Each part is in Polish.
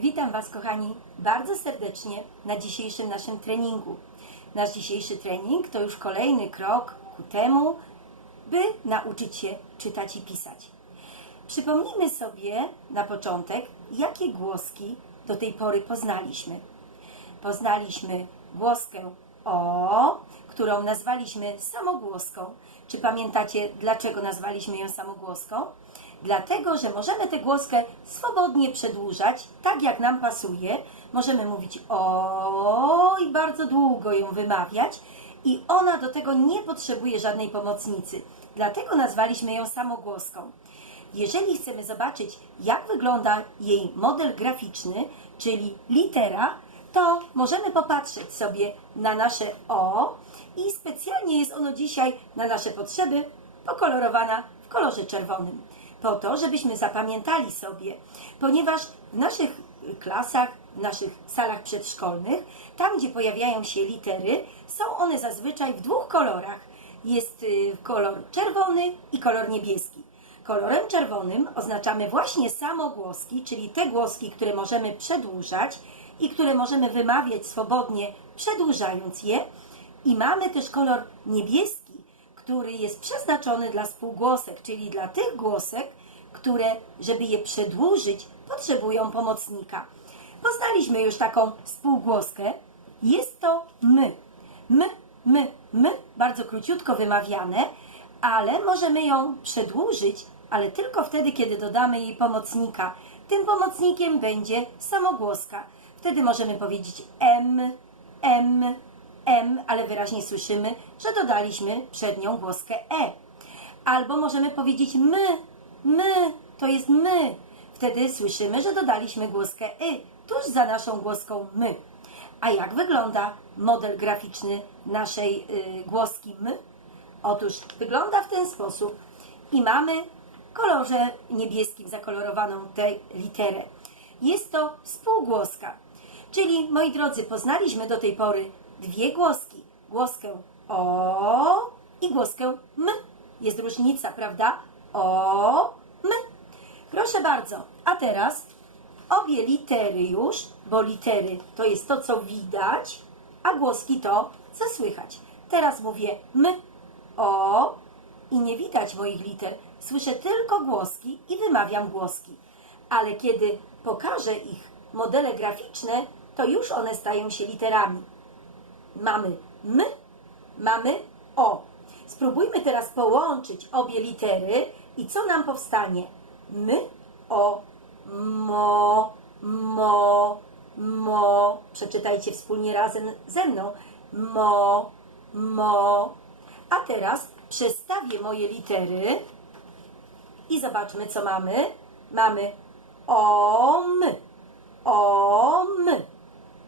Witam Was, kochani, bardzo serdecznie na dzisiejszym naszym treningu. Nasz dzisiejszy trening to już kolejny krok ku temu, by nauczyć się czytać i pisać. Przypomnijmy sobie na początek, jakie głoski do tej pory poznaliśmy. Poznaliśmy głoskę O, którą nazwaliśmy samogłoską. Czy pamiętacie, dlaczego nazwaliśmy ją samogłoską? Dlatego, że możemy tę głoskę swobodnie przedłużać, tak jak nam pasuje. Możemy mówić o i bardzo długo ją wymawiać i ona do tego nie potrzebuje żadnej pomocnicy. Dlatego nazwaliśmy ją samogłoską. Jeżeli chcemy zobaczyć, jak wygląda jej model graficzny, czyli litera, to możemy popatrzeć sobie na nasze O i specjalnie jest ono dzisiaj na nasze potrzeby pokolorowana w kolorze czerwonym. Po to, żebyśmy zapamiętali sobie, ponieważ w naszych klasach, w naszych salach przedszkolnych, tam gdzie pojawiają się litery, są one zazwyczaj w dwóch kolorach. Jest y, kolor czerwony i kolor niebieski. Kolorem czerwonym oznaczamy właśnie samogłoski, czyli te głoski, które możemy przedłużać i które możemy wymawiać swobodnie, przedłużając je. I mamy też kolor niebieski, który jest przeznaczony dla spółgłosek, czyli dla tych głosek, które, żeby je przedłużyć, potrzebują pomocnika. Poznaliśmy już taką spółgłoskę. Jest to my. My, my, my, bardzo króciutko wymawiane, ale możemy ją przedłużyć, ale tylko wtedy, kiedy dodamy jej pomocnika. Tym pomocnikiem będzie samogłoska. Wtedy możemy powiedzieć M, M, M, ale wyraźnie słyszymy, że dodaliśmy przed nią głoskę E. Albo możemy powiedzieć my, my, to jest my. Wtedy słyszymy, że dodaliśmy głoskę y, tuż za naszą głoską my. A jak wygląda model graficzny naszej y, głoski my? Otóż wygląda w ten sposób i mamy kolorze niebieskim zakolorowaną tę literę. Jest to spółgłoska. Czyli, moi drodzy, poznaliśmy do tej pory dwie głoski. Głoskę O i głoskę M. Jest różnica, prawda? O, M. Proszę bardzo. A teraz obie litery już, bo litery to jest to, co widać, a głoski to, co słychać. Teraz mówię M, O i nie widać moich liter. Słyszę tylko głoski i wymawiam głoski. Ale kiedy pokażę ich modele graficzne, to już one stają się literami. Mamy M, mamy O. Spróbujmy teraz połączyć obie litery i co nam powstanie? M, O, Mo, Mo, Mo. Przeczytajcie wspólnie razem ze mną. Mo, Mo. A teraz przestawię moje litery i zobaczmy, co mamy. Mamy OM, OM,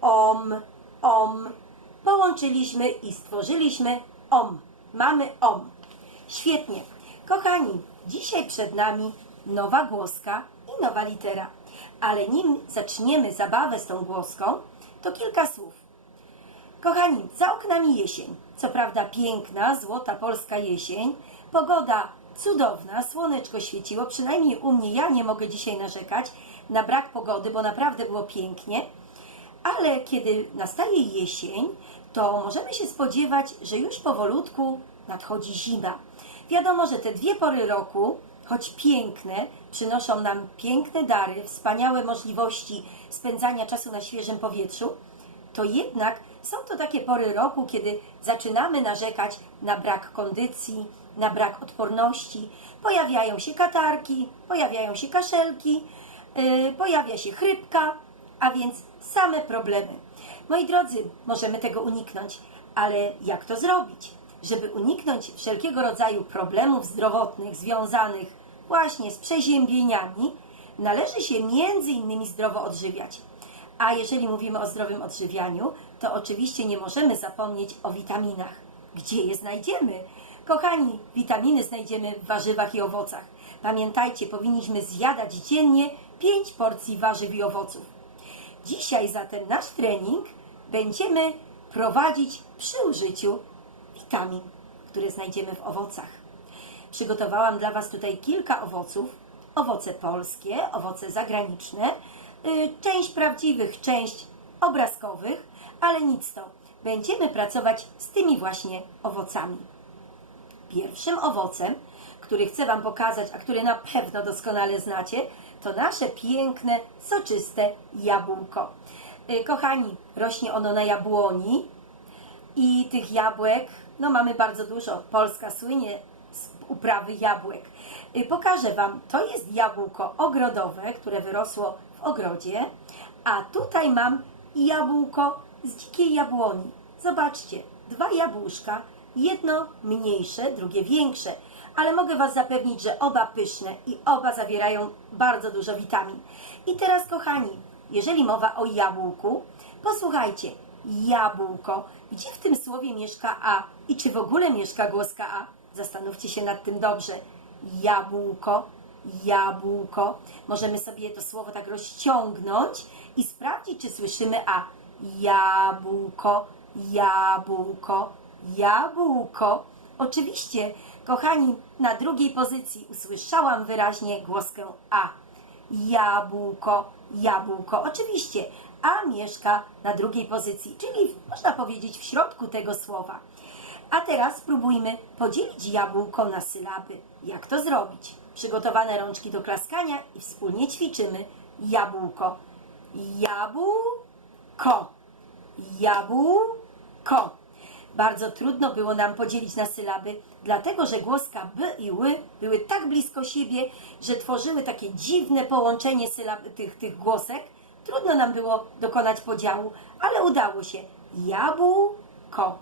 OM, OM. Połączyliśmy i stworzyliśmy OM. Mamy OM. Świetnie. Kochani, dzisiaj przed nami nowa głoska i nowa litera. Ale nim zaczniemy zabawę z tą głoską, to kilka słów. Kochani, za oknami jesień. Co prawda piękna, złota polska jesień. Pogoda cudowna, słoneczko świeciło. Przynajmniej u mnie ja nie mogę dzisiaj narzekać na brak pogody, bo naprawdę było pięknie. Ale kiedy nastaje jesień, to możemy się spodziewać, że już powolutku nadchodzi zima. Wiadomo, że te dwie pory roku, choć piękne, przynoszą nam piękne dary, wspaniałe możliwości spędzania czasu na świeżym powietrzu, to jednak są to takie pory roku, kiedy zaczynamy narzekać na brak kondycji, na brak odporności. Pojawiają się katarki, pojawiają się kaszelki, yy, pojawia się chrypka, a więc same problemy. Moi drodzy, możemy tego uniknąć, ale jak to zrobić? Żeby uniknąć wszelkiego rodzaju problemów zdrowotnych związanych właśnie z przeziębieniami, należy się między innymi zdrowo odżywiać. A jeżeli mówimy o zdrowym odżywianiu, to oczywiście nie możemy zapomnieć o witaminach. Gdzie je znajdziemy? Kochani, witaminy znajdziemy w warzywach i owocach. Pamiętajcie, powinniśmy zjadać dziennie 5 porcji warzyw i owoców. Dzisiaj zatem nasz trening będziemy prowadzić przy użyciu witamin, które znajdziemy w owocach. Przygotowałam dla Was tutaj kilka owoców. Owoce polskie, owoce zagraniczne, Y, Część prawdziwych, część obrazkowych, ale nic to. Będziemy pracować z tymi właśnie owocami. Pierwszym owocem, który chcę Wam pokazać, a który na pewno doskonale znacie, to nasze piękne, soczyste jabłko. Y, Kochani, rośnie ono na jabłoni i tych jabłek, no mamy bardzo dużo. Polska słynie z uprawy jabłek. Y, Pokażę Wam, to jest jabłko ogrodowe, które wyrosło w ogrodzie, a tutaj mam jabłko z dzikiej jabłoni. Zobaczcie, dwa jabłuszka, jedno mniejsze, drugie większe, ale mogę Was zapewnić, że oba pyszne i oba zawierają bardzo dużo witamin. I teraz, kochani, jeżeli mowa o jabłku, posłuchajcie, jabłko, gdzie w tym słowie mieszka A i czy w ogóle mieszka głoska A? Zastanówcie się nad tym dobrze. Jabłko, jabłko. Możemy sobie to słowo tak rozciągnąć i sprawdzić, czy słyszymy A. Jabłko, jabłko, jabłko. Oczywiście, kochani, na drugiej pozycji usłyszałam wyraźnie głoskę A. Jabłko, jabłko. Oczywiście, A mieszka na drugiej pozycji, czyli można powiedzieć w środku tego słowa. A teraz spróbujmy podzielić jabłko na sylaby. Jak to zrobić? Przygotowane rączki do klaskania i wspólnie ćwiczymy jabłko. Jabłko. Jabłko. Bardzo trudno było nam podzielić na sylaby, dlatego że głoska b i ły były tak blisko siebie, że tworzyły takie dziwne połączenie sylab, tych, tych głosek. Trudno nam było dokonać podziału, ale udało się. Jabłko.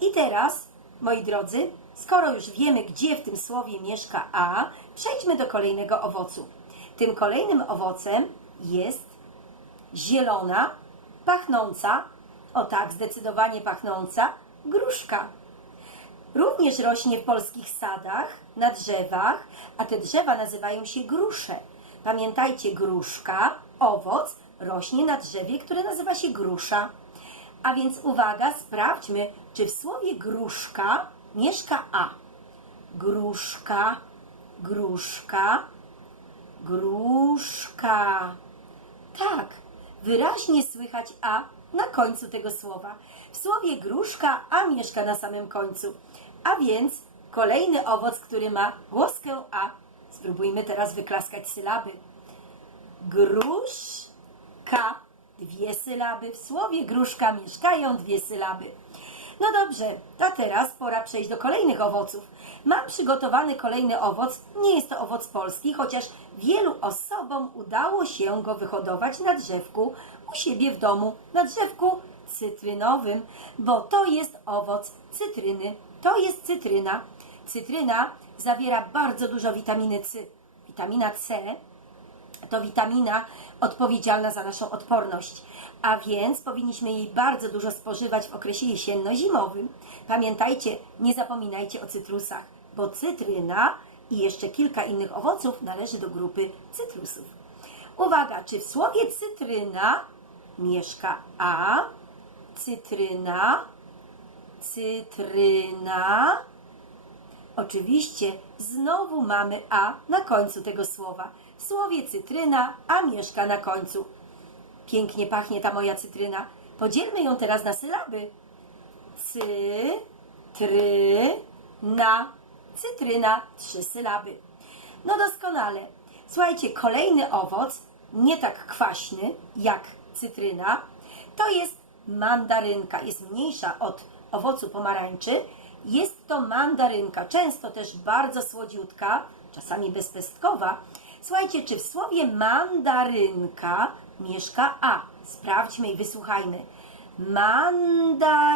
I teraz, moi drodzy, skoro już wiemy, gdzie w tym słowie mieszka A, przejdźmy do kolejnego owocu. Tym kolejnym owocem jest zielona, pachnąca, o tak, zdecydowanie pachnąca, gruszka. Również rośnie w polskich sadach, na drzewach, a te drzewa nazywają się grusze. Pamiętajcie, gruszka, owoc, rośnie na drzewie, które nazywa się grusza. A więc uwaga, sprawdźmy, czy w słowie gruszka mieszka A. Gruszka, gruszka, gruszka. Tak, wyraźnie słychać A na końcu tego słowa. W słowie gruszka A mieszka na samym końcu. A więc kolejny owoc, który ma głoskę A. Spróbujmy teraz wyklaskać sylaby. Gruszka. Dwie sylaby. W słowie gruszka mieszkają dwie sylaby. No dobrze, a teraz pora przejść do kolejnych owoców. Mam przygotowany kolejny owoc. Nie jest to owoc polski, chociaż wielu osobom udało się go wyhodować na drzewku u siebie w domu, na drzewku cytrynowym, bo to jest owoc cytryny. To jest cytryna. Cytryna zawiera bardzo dużo witaminy C. Witamina C to witamina odpowiedzialna za naszą odporność, a więc powinniśmy jej bardzo dużo spożywać w okresie jesienno-zimowym. Pamiętajcie, nie zapominajcie o cytrusach, bo cytryna i jeszcze kilka innych owoców należy do grupy cytrusów. Uwaga, czy w słowie cytryna mieszka A, cytryna, cytryna, Oczywiście znowu mamy A na końcu tego słowa. W słowie cytryna, A mieszka na końcu. Pięknie pachnie ta moja cytryna. Podzielmy ją teraz na sylaby. Cy, try, na. Cytryna, trzy sylaby. No doskonale. Słuchajcie, kolejny owoc, nie tak kwaśny jak cytryna, to jest mandarynka. Jest mniejsza od owocu pomarańczy. Jest to mandarynka, często też bardzo słodziutka, czasami bezpestkowa. Słuchajcie, czy w słowie mandarynka mieszka A? Sprawdźmy i wysłuchajmy. Mandarynka.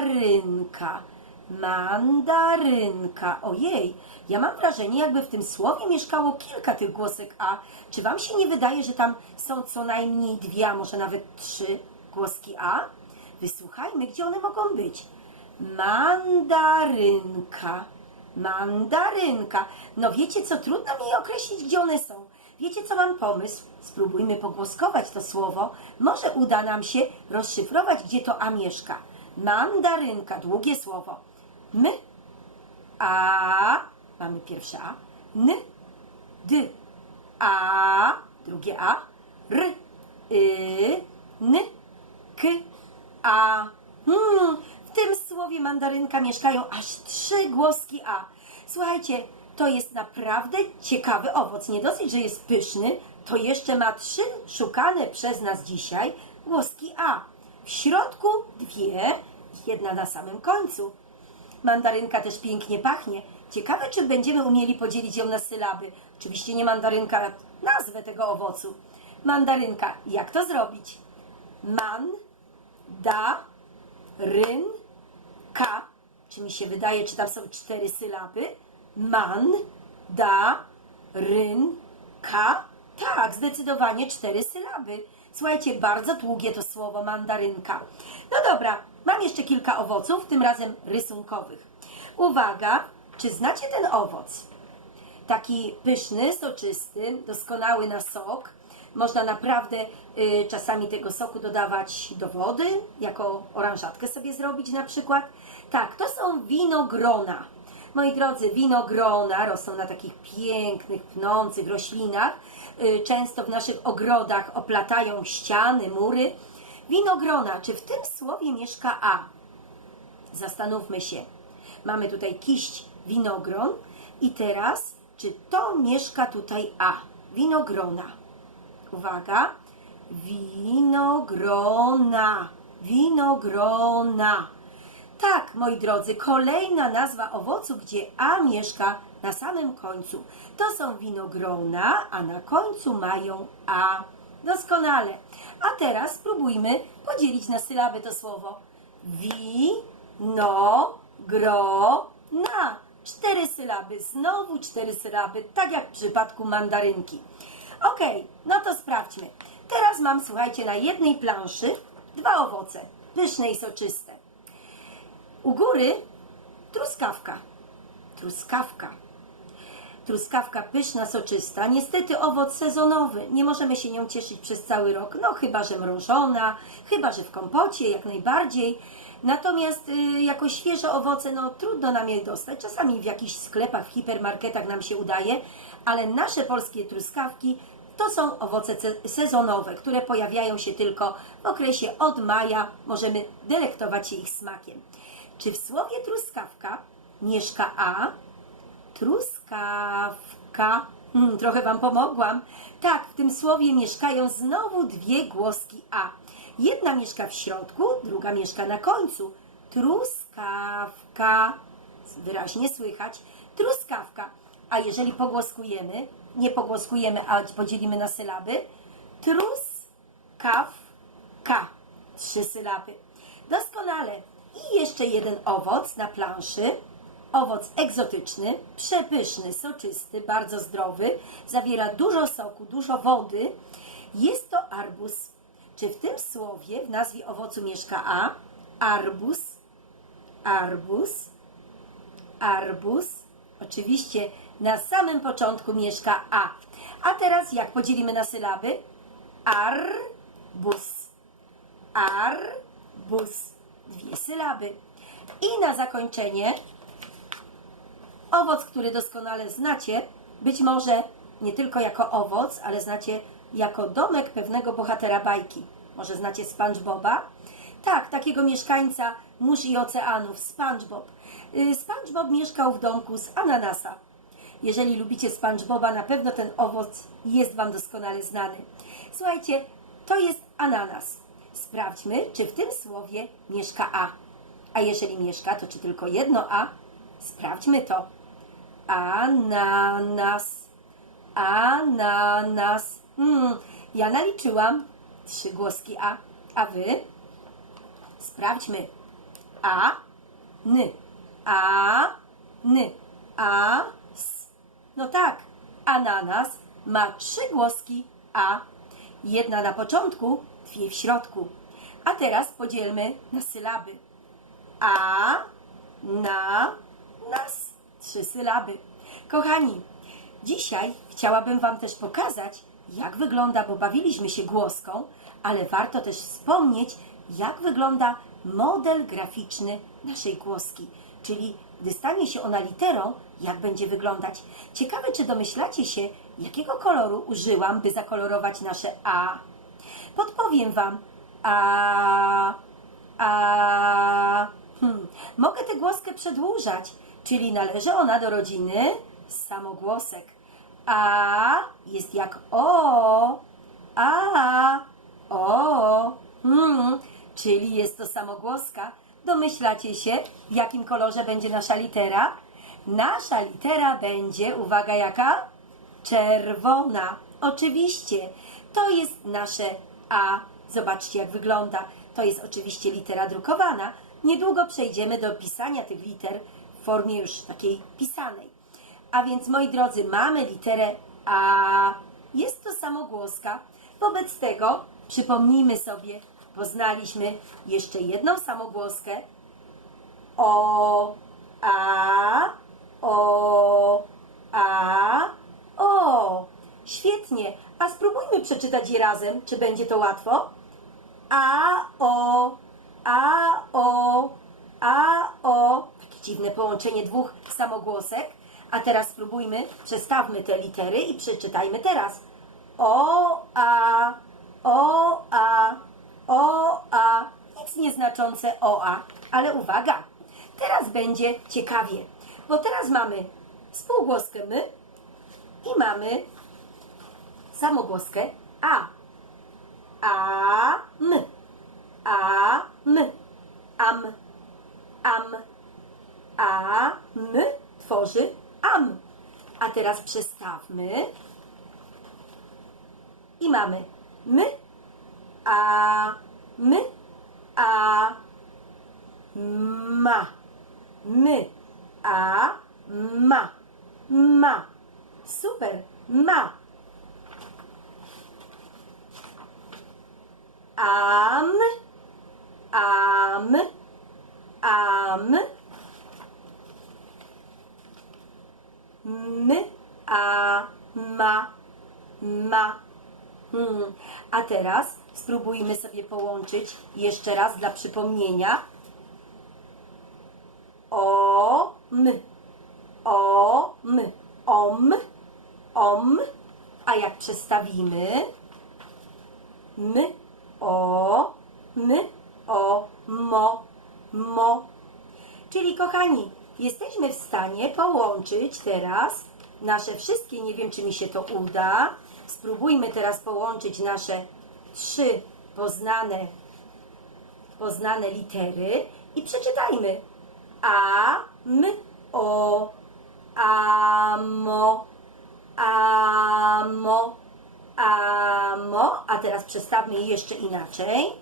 Mandarynka. Ojej, ja mam wrażenie, jakby w tym słowie mieszkało kilka tych głosek A. Czy Wam się nie wydaje, że tam są co najmniej dwie, a może nawet trzy głoski A? Wysłuchajmy, gdzie one mogą być. Mandarynka. Mandarynka. No wiecie co, trudno mi określić, gdzie one są. Wiecie co, mam pomysł. Spróbujmy pogłoskować to słowo. Może uda nam się rozszyfrować, gdzie to A mieszka. Mandarynka, długie słowo. My, A, mamy pierwsze A, N, D, A, drugie A, R, y, n, k, a. Hmm, w tym słowie mandarynka mieszkają aż trzy głoski a. Słuchajcie, to jest naprawdę ciekawy owoc. Nie dosyć, że jest pyszny, to jeszcze ma trzy szukane przez nas dzisiaj głoski a. W środku dwie, jedna na samym końcu. Mandarynka też pięknie pachnie. Ciekawe, czy będziemy umieli podzielić ją na sylaby. Oczywiście nie mandarynka, nazwę tego owocu. Mandarynka. Jak to zrobić? Man, da, ryn, ka. Czy mi się wydaje, czy tam są cztery sylaby? Man, da, ryn, ka. Tak, zdecydowanie cztery sylaby. Słuchajcie, bardzo długie to słowo mandarynka. No dobra, mam jeszcze kilka owoców, tym razem rysunkowych. Uwaga, czy znacie ten owoc? Taki pyszny, soczysty, doskonały na sok. Można naprawdę y, czasami tego soku dodawać do wody, jako oranżatkę sobie zrobić na przykład. Tak, to są winogrona. Moi drodzy, winogrona rosną na takich pięknych, pnących roślinach. Y, Często w naszych ogrodach oplatają ściany, mury. Winogrona, czy w tym słowie mieszka A? Zastanówmy się. Mamy tutaj kiść winogron i teraz, czy to mieszka tutaj A? Winogrona. Uwaga. Winogrona. Winogrona. Tak, moi drodzy, kolejna nazwa owocu, gdzie A mieszka na samym końcu. To są winogrona, a na końcu mają A. Doskonale. A teraz spróbujmy podzielić na sylaby to słowo. Wi-no-gro-na. Cztery sylaby, znowu cztery sylaby, tak jak w przypadku mandarynki. Ok, no to sprawdźmy. Teraz mam, słuchajcie, na jednej planszy dwa owoce, pyszne i soczyste. U góry truskawka. Truskawka. Truskawka pyszna, soczysta. Niestety owoc sezonowy. Nie możemy się nią cieszyć przez cały rok. No chyba, że mrożona, chyba, że w kompocie, jak najbardziej. Natomiast y, jako świeże owoce, no trudno nam je dostać. Czasami w jakichś sklepach, w hipermarketach nam się udaje, ale nasze polskie truskawki to są owoce ce- sezonowe, które pojawiają się tylko w okresie od maja. Możemy delektować się ich smakiem. Czy w słowie truskawka mieszka A? Truskawka. Hmm, trochę Wam pomogłam. Tak, w tym słowie mieszkają znowu dwie głoski A. Jedna mieszka w środku, druga mieszka na końcu. Truskawka. Wyraźnie słychać. Truskawka. A jeżeli pogłoskujemy, nie pogłoskujemy, a podzielimy na sylaby, truskawka. Trzy sylaby. Doskonale. I jeszcze jeden owoc na planszy. Owoc egzotyczny, przepyszny, soczysty, bardzo zdrowy, zawiera dużo soku, dużo wody. Jest to arbuz. Czy w tym słowie w nazwie owocu mieszka A? Arbuz, arbuz, arbuz. Oczywiście na samym początku mieszka A. A teraz jak podzielimy na sylaby? Arbuz, arbuz. Dwie sylaby. I na zakończenie owoc, który doskonale znacie, być może nie tylko jako owoc, ale znacie jako domek pewnego bohatera bajki. Może znacie SpongeBoba? Tak, takiego mieszkańca mórz i oceanów, SpongeBob. Y, SpongeBob mieszkał w domku z ananasa. Jeżeli lubicie SpongeBoba, na pewno ten owoc jest Wam doskonale znany. Słuchajcie, to jest ananas. Sprawdźmy, czy w tym słowie mieszka A. A jeżeli mieszka, to czy tylko jedno A? Sprawdźmy to. Ananas. Ananas. Hmm, ja naliczyłam trzy głoski A. A wy? Sprawdźmy. A, N. A, N. A, S. No tak, ananas ma trzy głoski A. Jedna na początku, dwie w środku. A teraz podzielmy na sylaby. A, na, nas. Trzy sylaby. Kochani, dzisiaj chciałabym Wam też pokazać, jak wygląda, bo bawiliśmy się głoską, ale warto też wspomnieć, jak wygląda model graficzny naszej głoski. Czyli gdy stanie się ona literą, jak będzie wyglądać. Ciekawe, czy domyślacie się, jakiego koloru użyłam, by zakolorować nasze A. Podpowiem Wam. A, a. Hmm. Mogę tę głoskę przedłużać, czyli należy ona do rodziny samogłosek. A jest jak o, a, o. Hmm. Czyli jest to samogłoska. Domyślacie się, w jakim kolorze będzie nasza litera? Nasza litera będzie, uwaga jaka? Czerwona. Oczywiście. To jest nasze A. Zobaczcie, jak wygląda. To jest oczywiście litera drukowana. Niedługo przejdziemy do pisania tych liter w formie już takiej pisanej. A więc, moi drodzy, mamy literę A. Jest to samogłoska. Wobec tego przypomnijmy sobie, poznaliśmy jeszcze jedną samogłoskę. O, A, O, A, O. Świetnie. A spróbujmy przeczytać je razem. Czy będzie to łatwo? A, O, A, O, A, O. Dziwne połączenie dwóch samogłosek. A teraz spróbujmy, przestawmy te litery i przeczytajmy teraz. O, A, O, A, O, A. Nic nieznaczące O, A. Ale uwaga, teraz będzie ciekawie, bo teraz mamy spółgłoskę my i mamy samogłoskę A. A, M. A, M. Am. Am. A, M tworzy am. A teraz przestawmy. I mamy my, a, my, a, ma. My, a, ma. Ma. Super. Ma. Am, am, am, my, a, ma, ma. Hmm. A teraz spróbujmy sobie połączyć jeszcze raz dla przypomnienia. O, m, o, m, om, om. A jak przestawimy? My, o, my, o, mo, mo. Czyli kochani, jesteśmy w stanie połączyć teraz nasze wszystkie, nie wiem czy mi się to uda. Spróbujmy teraz połączyć nasze trzy poznane, poznane litery i przeczytajmy. A, m, o, amo, amo, amo. A teraz przestawmy je jeszcze inaczej.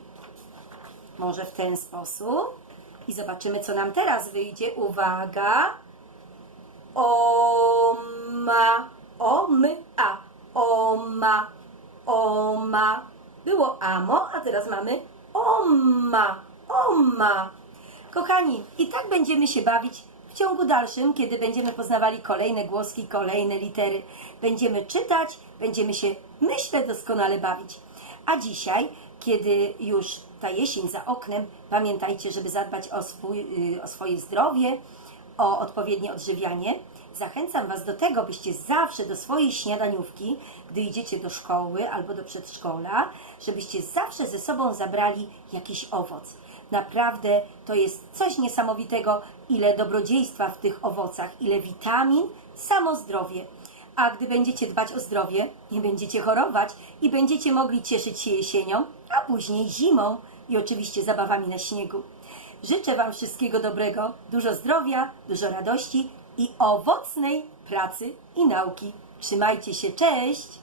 Może w ten sposób. I zobaczymy, co nam teraz wyjdzie. Uwaga. Oma. Om, a. Oma. Oma. Było amo, a teraz mamy oma. Oma. Kochani, i tak będziemy się bawić w ciągu dalszym, kiedy będziemy poznawali kolejne głoski, kolejne litery. Będziemy czytać, będziemy się, myślę, doskonale bawić. A dzisiaj, kiedy już ta jesień za oknem, pamiętajcie, żeby zadbać o, swój, y, o swoje zdrowie, o odpowiednie odżywianie. Zachęcam Was do tego, byście zawsze do swojej śniadaniówki, gdy idziecie do szkoły albo do przedszkola, żebyście zawsze ze sobą zabrali jakiś owoc. Naprawdę to jest coś niesamowitego, ile dobrodziejstwa w tych owocach, ile witamin, samo zdrowie. A gdy będziecie dbać o zdrowie, nie będziecie chorować i będziecie mogli cieszyć się jesienią, a później zimą i oczywiście zabawami na śniegu. Życzę Wam wszystkiego dobrego, dużo zdrowia, dużo radości i owocnej pracy i nauki. Trzymajcie się, cześć!